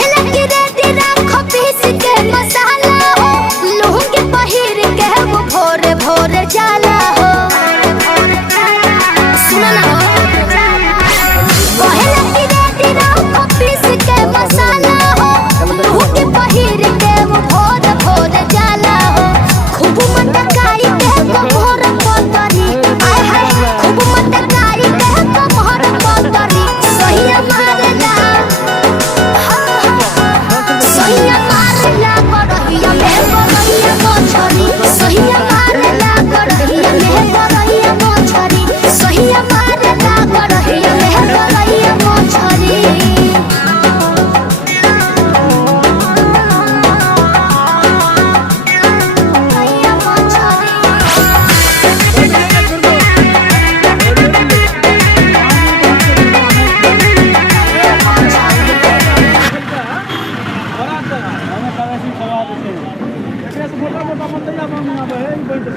कहेला कि रेडी राखो पीस के मसाला हो लूंग पहिर के वो भोरे भोरे जाला हो सुना ना कहेला कि रेडी राखो पीस के मसाला हो लूंग पहिर के वो भोरे भोरे जाला हो खूब मटकाई के कमर पतरी आय हाय खूब मटकाई के कमर पतरी सहिया मारेला सहिया मारेला करहिया में करहिया मोछरी सहिया मारेला करहिया में करहिया मोछरी सहिया मारेला करहिया में करहिया मोछरी मोटा मोटा